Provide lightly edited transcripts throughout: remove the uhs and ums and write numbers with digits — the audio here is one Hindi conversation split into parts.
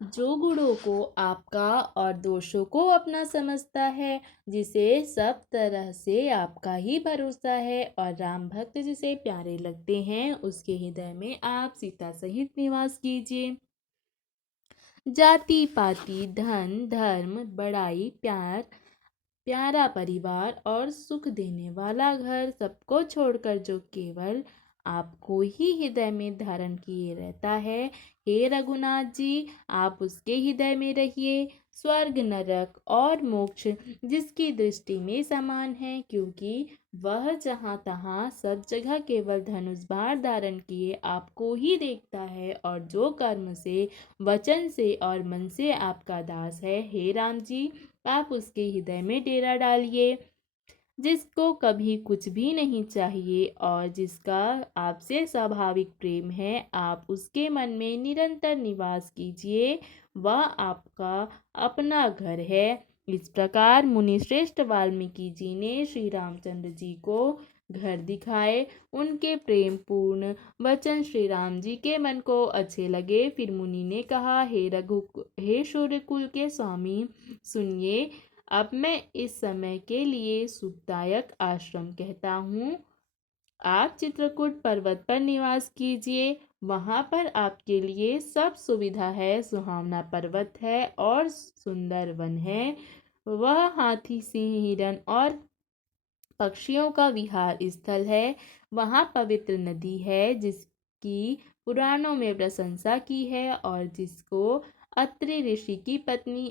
जो गुणों को आपका और दोषों को अपना समझता है, जिसे सब तरह से आपका ही भरोसा है और राम भक्त जिसे प्यारे लगते हैं, उसके हृदय में आप सीता सहित निवास कीजिए। जाति पाति धन धर्म बड़ाई प्यार प्यारा परिवार और सुख देने वाला घर सबको छोड़कर जो केवल आपको ही हृदय में धारण किए रहता है, हे रघुनाथ जी, आप उसके हृदय में रहिए। स्वर्ग नरक और मोक्ष जिसकी दृष्टि में समान है, क्योंकि वह जहाँ तहाँ सब जगह केवल धनुष बाण धारण किए आपको ही देखता है, और जो कर्म से वचन से और मन से आपका दास है, हे राम जी, आप उसके हृदय में डेरा डालिए। जिसको कभी कुछ भी नहीं चाहिए और जिसका आपसे स्वाभाविक प्रेम है, आप उसके मन में निरंतर निवास कीजिए। वह आपका अपना घर है। इस प्रकार मुनि श्रेष्ठ वाल्मीकि जी ने श्री रामचंद्र जी को घर दिखाए। उनके प्रेम पूर्ण वचन श्री राम जी के मन को अच्छे लगे। फिर मुनि ने कहा, हे सूर्यकुल के स्वामी, सुनिए, अब मैं इस समय के लिए सुखदायक आश्रम कहता हूँ। आप चित्रकूट पर्वत पर निवास कीजिए। वहाँ पर आपके लिए सब सुविधा है। सुहावना पर्वत है और सुंदर वन है। वह हाथी सिंह हिरण और पक्षियों का विहार स्थल है। वहाँ पवित्र नदी है जिसकी पुराणों में प्रशंसा की है और जिसको अत्रि ऋषि की पत्नी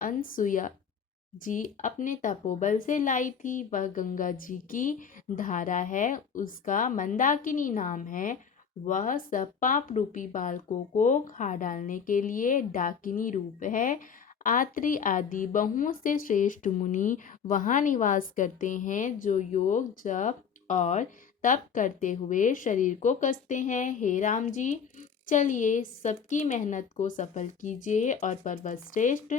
अनसुया जी अपने तपोबल से लाई थी। वह गंगा जी की धारा है। उसका मंदाकिनी नाम है। वह सब पाप रूपी बालकों को खा डालने के लिए डाकिनी रूप है। आत्रि आदि बहुओं से श्रेष्ठ मुनि वहाँ निवास करते हैं, जो योग जप और तप करते हुए शरीर को कसते हैं। हे राम जी, चलिए सबकी मेहनत को सफल कीजिए और पर्वत श्रेष्ठ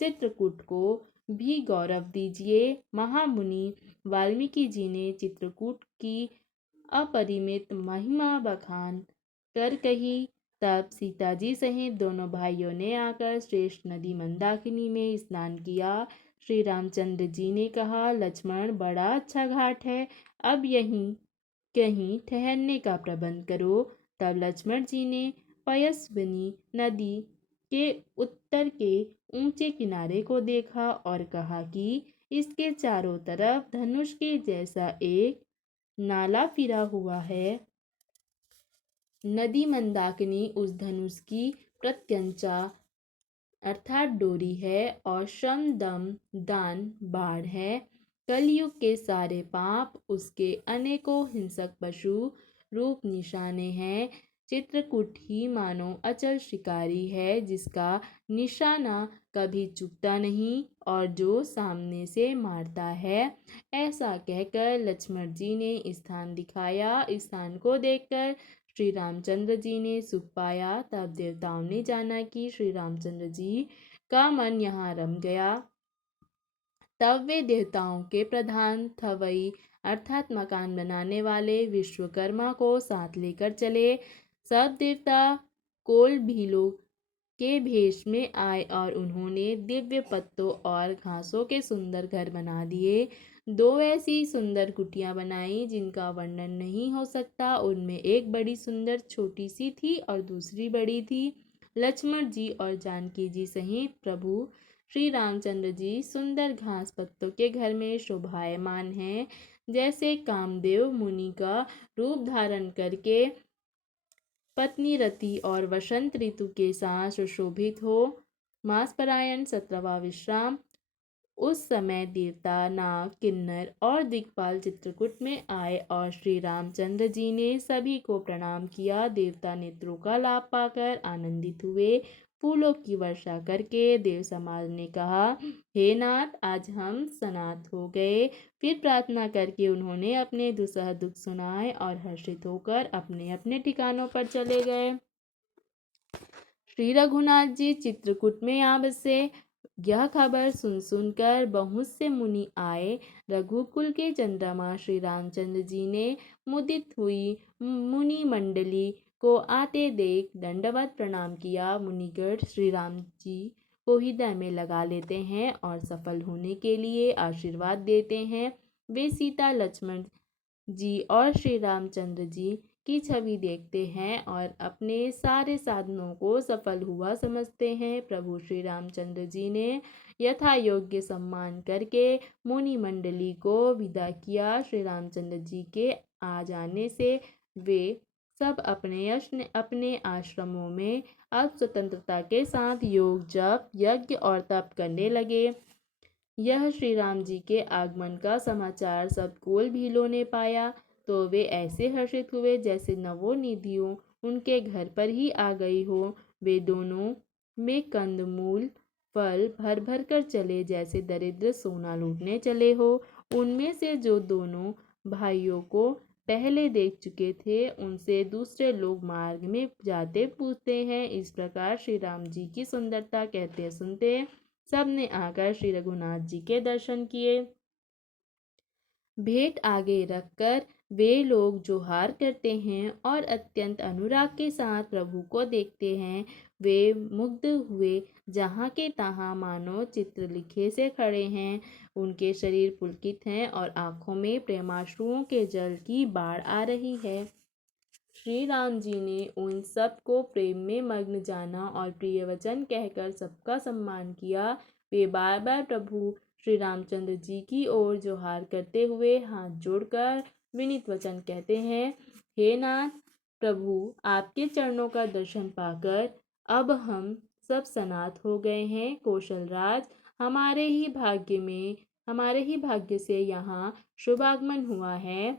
चित्रकूट को भी गौरव दीजिए। महामुनि वाल्मीकि जी ने चित्रकूट की अपरिमित महिमा बखान कर कही। तब सीता जी सहित दोनों भाइयों ने आकर श्रेष्ठ नदी मंदाकिनी में स्नान किया। श्री रामचंद्र जी ने कहा, लक्ष्मण, बड़ा अच्छा घाट है, अब यहीं कहीं ठहरने का प्रबंध करो। तब लक्ष्मण जी ने पयस्विनी नदी के उत्तर के ऊंचे किनारे को देखा और कहा कि इसके चारों तरफ धनुष के जैसा एक नाला फिरा हुआ है। नदी मंदाकिनी उस धनुष की प्रत्यंचा अर्थात डोरी है और श्रम दम दान बाढ़ है। कलयुग के सारे पाप उसके अनेकों हिंसक पशु रूप निशाने हैं। चित्रकूट ही मानो अचल शिकारी है, जिसका निशाना कभी चूकता नहीं और जो सामने से मारता है। ऐसा कहकर लक्ष्मण जी ने स्थान दिखाया। स्थान को देखकर श्री रामचंद्र जी ने सुख पाया। तब देवताओं ने जाना कि श्री रामचंद्र जी का मन यहाँ रम गया। तब वे देवताओं के प्रधान थवई अर्थात मकान बनाने वाले विश्वकर्मा को साथ लेकर चले। सब देवता कोल भीलों के भेष में आए और उन्होंने दिव्य पत्तों और घासों के सुंदर घर बना दिए। दो ऐसी सुंदर कुटियां बनाई जिनका वर्णन नहीं हो सकता। उनमें एक बड़ी सुंदर छोटी सी थी और दूसरी बड़ी थी। लक्ष्मण जी और जानकी जी सहित प्रभु श्री रामचंद्र जी सुंदर घास पत्तों के घर में शोभायमान हैं, जैसे कामदेव मुनि का रूप धारण करके पत्नी रति और वसंत ऋतु के साथ सुशोभित हो। मासपरायण 17वां विश्राम। उस समय देवता नाग किन्नर और दिक्पाल चित्रकूट में आए और श्री रामचंद्र जी ने सभी को प्रणाम किया। देवता नेत्रों का लाभ पाकर आनंदित हुए। फूलों की वर्षा करके देव समाज ने कहा, हे नाथ, आज हम सनाथ हो गए। फिर प्रार्थना करके उन्होंने अपने दुसह दुख सुनाए और हर्षित होकर अपने अपने ठिकानों पर चले गए। श्री रघुनाथ जी चित्रकूट में आ बसे। यह खबर सुनकर बहुत से मुनि आए। रघुकुल के चंद्रमा श्री रामचंद्र जी ने मुदित हुई मुनि मंडली को आते देख दंडवत प्रणाम किया। मुनिगण श्री राम जी को हृदय में लगा लेते हैं और सफल होने के लिए आशीर्वाद देते हैं। वे सीता, लक्ष्मण जी और श्री रामचंद्र जी की छवि देखते हैं और अपने सारे साधनों को सफल हुआ समझते हैं। प्रभु श्री रामचंद्र जी ने यथा योग्य सम्मान करके मुनि मंडली को विदा किया। श्री रामचंद्र जी के आ जाने से वे सब अपने आश्रमों में अब स्वतंत्रता के साथ योग, जप, यज्ञ और तप करने लगे। यह श्री राम जी के आगमन का समाचार सब कोल भीलों ने पाया तो वे ऐसे हर्षित हुए जैसे नवोनिधियों उनके घर पर ही आ गई हो। वे दोनों में कंदमूल फल भर भर कर चले जैसे दरिद्र सोना लूटने चले हो। उनमें से जो दोनों भाइयों को पहले देख चुके थे उनसे दूसरे लोग मार्ग में जाते पूछते हैं। इस प्रकार श्री राम जी की सुंदरता कहते सुनते सबने आकर श्री रघुनाथ जी के दर्शन किए। भेंट आगे रखकर वे लोग जोहार करते हैं और अत्यंत अनुराग के साथ प्रभु को देखते हैं। वे मुग्ध हुए जहाँ के तहाँ मानो चित्र लिखे से खड़े हैं। उनके शरीर पुलकित हैं और आंखों में प्रेमाश्रुओं के जल की बाढ़ आ रही है। श्री राम जी ने उन सब को प्रेम में मग्न जाना और प्रिय वचन कहकर सबका सम्मान किया। वे बार बार प्रभु श्री रामचंद्र जी की ओर जोहार करते हुए हाथ जोड़कर विनीत वचन कहते हैं। हे नाथ प्रभु, आपके चरणों का दर्शन पाकर अब हम सब सनाथ हो गए हैं। कौशल राज, हमारे ही भाग्य से यहाँ शुभागमन हुआ है।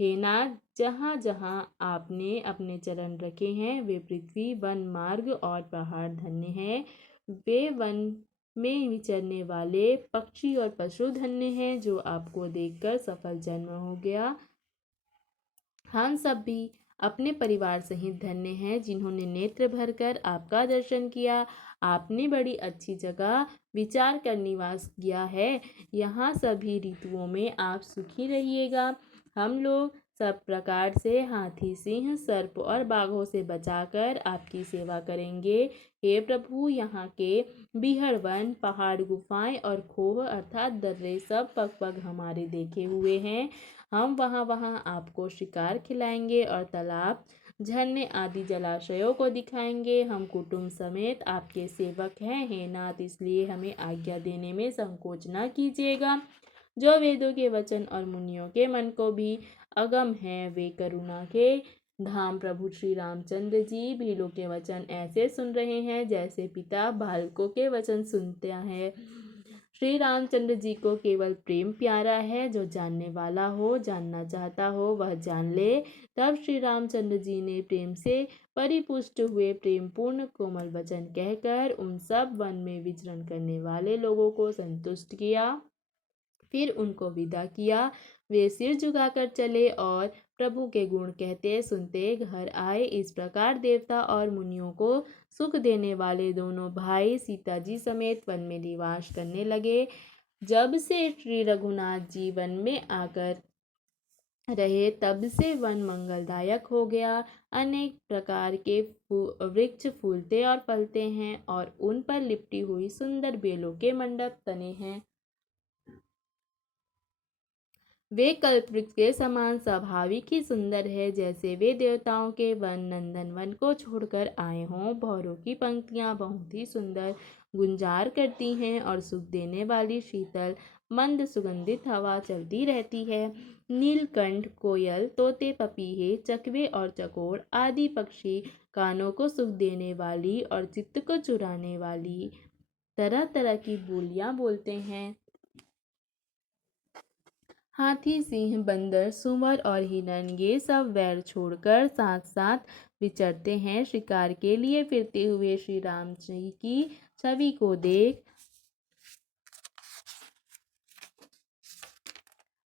हे नाथ, जहाँ जहाँ आपने अपने चरण रखे हैं वे पृथ्वी, वन, मार्ग और पहाड़ धन्य हैं। वे वन में विचरने वाले पक्षी और पशु धन्य हैं जो आपको देखकर सफल जन्म हो गया। हम सब भी अपने परिवार सहित धन्य हैं जिन्होंने नेत्र भरकर आपका दर्शन किया। आपने बड़ी अच्छी जगह विचार कर निवास किया है। यहाँ सभी ऋतुओं में आप सुखी रहिएगा। हम लोग सब प्रकार से हाथी, सिंह, सर्प और बाघों से बचाकर आपकी सेवा करेंगे। हे प्रभु, यहाँ के बिहड़ वन, पहाड़, गुफाएं और खोह अर्थात दर्रे सब पग पग हमारे देखे हुए हैं। हम वहाँ वहाँ आपको शिकार खिलाएंगे और तालाब, झरने आदि जलाशयों को दिखाएंगे। हम कुटुंब समेत आपके सेवक हैं। हे नाथ, इसलिए हमें आज्ञा देने में संकोच न कीजिएगा। जो वेदों के वचन और मुनियों के मन को भी अगम है वे करुणा के धाम प्रभु श्री रामचंद्र जी भीलों के वचन ऐसे सुन रहे हैं जैसे पिता बालकों के वचन सुनते हैं। श्री रामचंद्र जी को केवल प्रेम प्यारा है। जो जानने वाला हो, जानना चाहता हो, वह जान ले। तब श्री रामचंद्र जी ने प्रेम से परिपुष्ट हुए प्रेमपूर्ण कोमल वचन कहकर उन सब वन में विचरण करने वाले लोगों को संतुष्ट किया। फिर उनको विदा किया। वे सिर झुकाकर चले और प्रभु के गुण कहते सुनते घर आए। इस प्रकार देवता और मुनियों को सुख देने वाले दोनों भाई सीता जी समेत वन में निवास करने लगे। जब से श्री रघुनाथ जी वन में आकर रहे तब से वन मंगलदायक हो गया। अनेक प्रकार के वृक्ष फूलते और फलते हैं और उन पर लिपटी हुई सुंदर बेलों के मंडप तने हैं। वे कल्पवृक्ष के समान स्वाभाविक ही सुंदर है जैसे वे देवताओं के वन नंदन वन को छोड़कर आए हों। भौरों की पंक्तियां बहुत ही सुंदर गुंजार करती हैं और सुख देने वाली शीतल मंद सुगंधित हवा चलती रहती है। नीलकंठ, कोयल, तोते, पपीहे, चकवे और चकोर आदि पक्षी कानों को सुख देने वाली और चित्त को चुराने वाली तरह तरह की बोलियां बोलते हैं। हाथी, सिंह, बंदर, सूअर और हिरण ये सब वैर छोड़कर साथ साथ विचरते हैं। शिकार के लिए फिरते हुए श्री राम जी की छवि को देख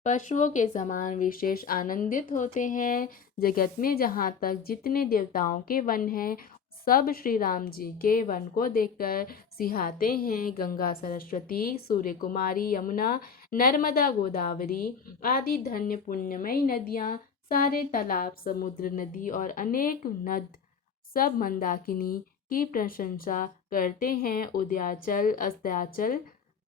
पशुओं के समान विशेष आनंदित होते हैं। जगत में जहाँ तक जितने देवताओं के वन हैं सब श्री राम जी के वन को देखकर सिहाते हैं। गंगा, सरस्वती, सूर्य कुमारी, यमुना, नर्मदा, गोदावरी आदि धन्य पुण्यमयी नदियाँ सारे तालाब, समुद्र, नदी और अनेक नद सब मंदाकिनी की प्रशंसा करते हैं। उदयाचल, अस्ताचल,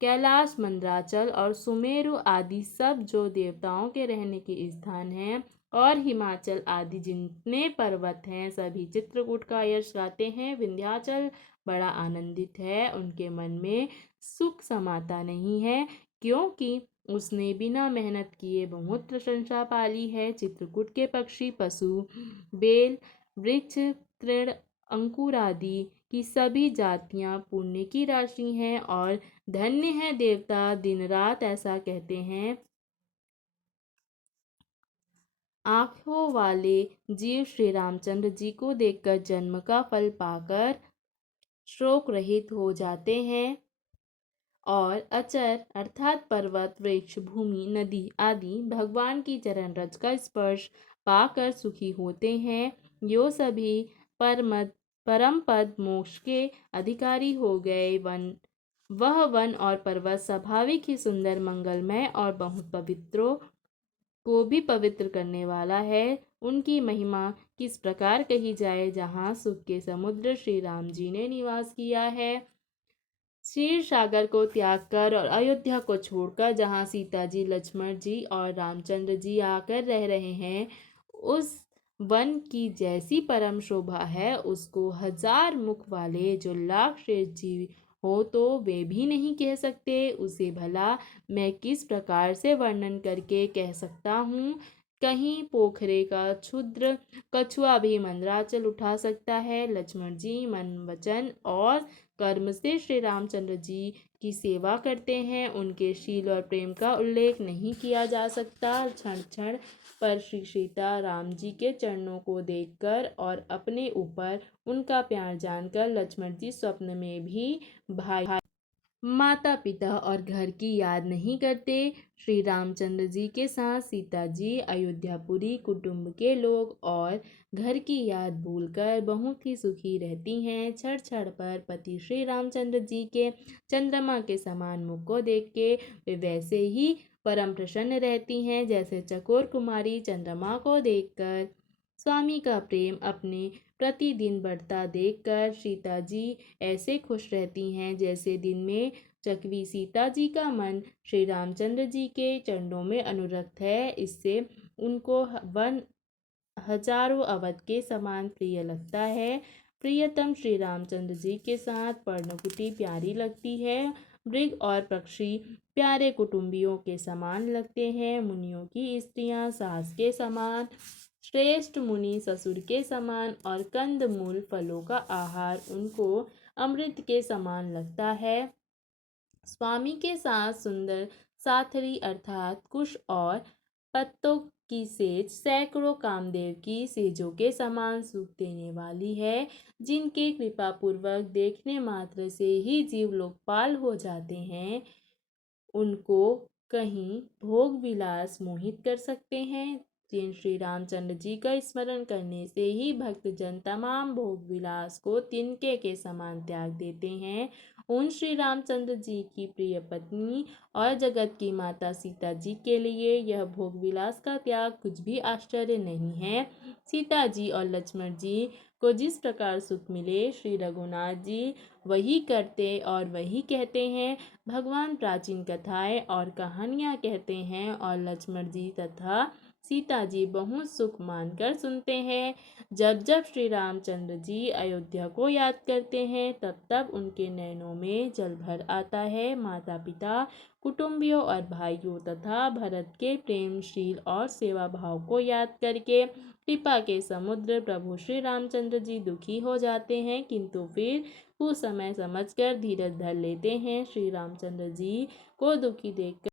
कैलाश, मंदराचल और सुमेरु आदि सब जो देवताओं के रहने के स्थान हैं, और हिमाचल आदि जितने पर्वत हैं, सभी चित्रकूट का यश गाते हैं। विंध्याचल बड़ा आनंदित है, उनके मन में सुख समाता नहीं है, क्योंकि उसने बिना मेहनत किए बहुत प्रशंसा पाली है। चित्रकूट के पक्षी, पशु, बेल, वृक्ष, तृण, अंकुर आदि की सभी जातियां पुण्य की राशि हैं और धन्य है देवता दिन रात ऐसा कहते हैं। आंखों वाले जीव श्री रामचंद्र जी को देखकर जन्म का फल पाकर शोक रहित हो जाते हैं और अचर अर्थात पर्वत, वृक्ष, भूमि, नदी आदि भगवान की चरण रज का स्पर्श पाकर सुखी होते हैं। यो सभी परम पद मोक्ष के अधिकारी हो गए। वह वन और पर्वत स्वाभाविक ही सुंदर, मंगलमय और बहुत पवित्रों को भी पवित्र करने वाला है। उनकी महिमा किस प्रकार कही जाए। जहाँ सुख के समुद्र श्री राम जी ने निवास किया है, क्षीर सागर को त्याग कर और अयोध्या को छोड़कर जहाँ सीता जी, लक्ष्मण जी और रामचंद्र जी आकर रह रहे हैं, उस वन की जैसी परम शोभा है, उसको हजार मुख वाले जो लाख श्रेष्ठ जी हो तो वे भी नहीं कह सकते। उसे भला मैं किस प्रकार से वर्णन करके कह सकता हूँ। कहीं पोखरे का क्षुद्र कछुआ भी मंदराचल उठा सकता है। लक्ष्मण जी मन, वचन और कर्म से श्री रामचंद्र जी की सेवा करते हैं। उनके शील और प्रेम का उल्लेख नहीं किया जा सकता। क्षण क्षण पर श्री सीता राम जी के चरणों को देखकर और अपने ऊपर उनका प्यार जानकर लक्ष्मण जी स्वप्न में भी भाई, माता पिता और घर की याद नहीं करते। श्री रामचंद्र जी के साथ सीता जी, अयोध्यापुरी, कुटुंब के लोग और घर की याद भूलकर बहुत ही सुखी रहती हैं। क्षण क्षण पर पति श्री रामचंद्र जी के चंद्रमा के समान मुख को देख के वे वैसे ही परम प्रसन्न रहती हैं जैसे चकोर कुमारी चंद्रमा को देखकर। स्वामी का प्रेम अपने प्रतिदिन बढ़ता देखकर सीता जी ऐसे खुश रहती हैं जैसे दिन में चकवी सीता जी का मन श्री रामचंद्र जी के चरणों में अनुरक्त है। इससे उनको वन हजारों अवध के समान प्रिय लगता है। प्रियतम श्री रामचंद्र जी के साथ पर्णकुटी प्यारी लगती है। मृग और पक्षी प्यारे कुटुंबियों के समान लगते हैं। मुनियों की स्त्रियां सास के समान, श्रेष्ठ मुनि ससुर के समान और कंद मूल फलों का आहार उनको अमृत के समान लगता है। स्वामी के साथ सुंदर साथरी अर्थात कुश और पत्तों की सेज सैकड़ों कामदेव की सेजों के समान सुख देने वाली है, जिनके कृपा पूर्वक देखने मात्र से ही जीव लोकपाल हो जाते हैं। उनको कहीं भोग विलास मोहित कर सकते हैं, जिन श्री रामचंद्र जी का स्मरण करने से ही भक्त जन तमाम भोग विलास को तिनके के समान त्याग देते हैं। उन श्री रामचंद्र जी की प्रिय पत्नी और जगत की माता सीता जी के लिए यह भोग विलास का त्याग कुछ भी आश्चर्य नहीं है। सीता जी और लक्ष्मण जी को जिस प्रकार सुख मिले, श्री रघुनाथ जी वही करते और वही कहते हैं। भगवान प्राचीन कथाएं और कहानियां कहते हैं और लक्ष्मण जी तथा सीता जी बहुत सुख मानकर सुनते हैं। जब जब श्री रामचंद्र जी अयोध्या को याद करते हैं, तब तब उनके नैनों में जल भर आता है। माता पिता, कुटुंबियों और भाइयों तथा भरत के प्रेमशील और सेवा भाव को याद करके कृपा के समुद्र प्रभु श्री रामचंद्र जी दुखी हो जाते हैं, किंतु फिर कुछ समय समझकर धीरज धर लेते हैं। श्री रामचंद्र जी को दुखी देखकर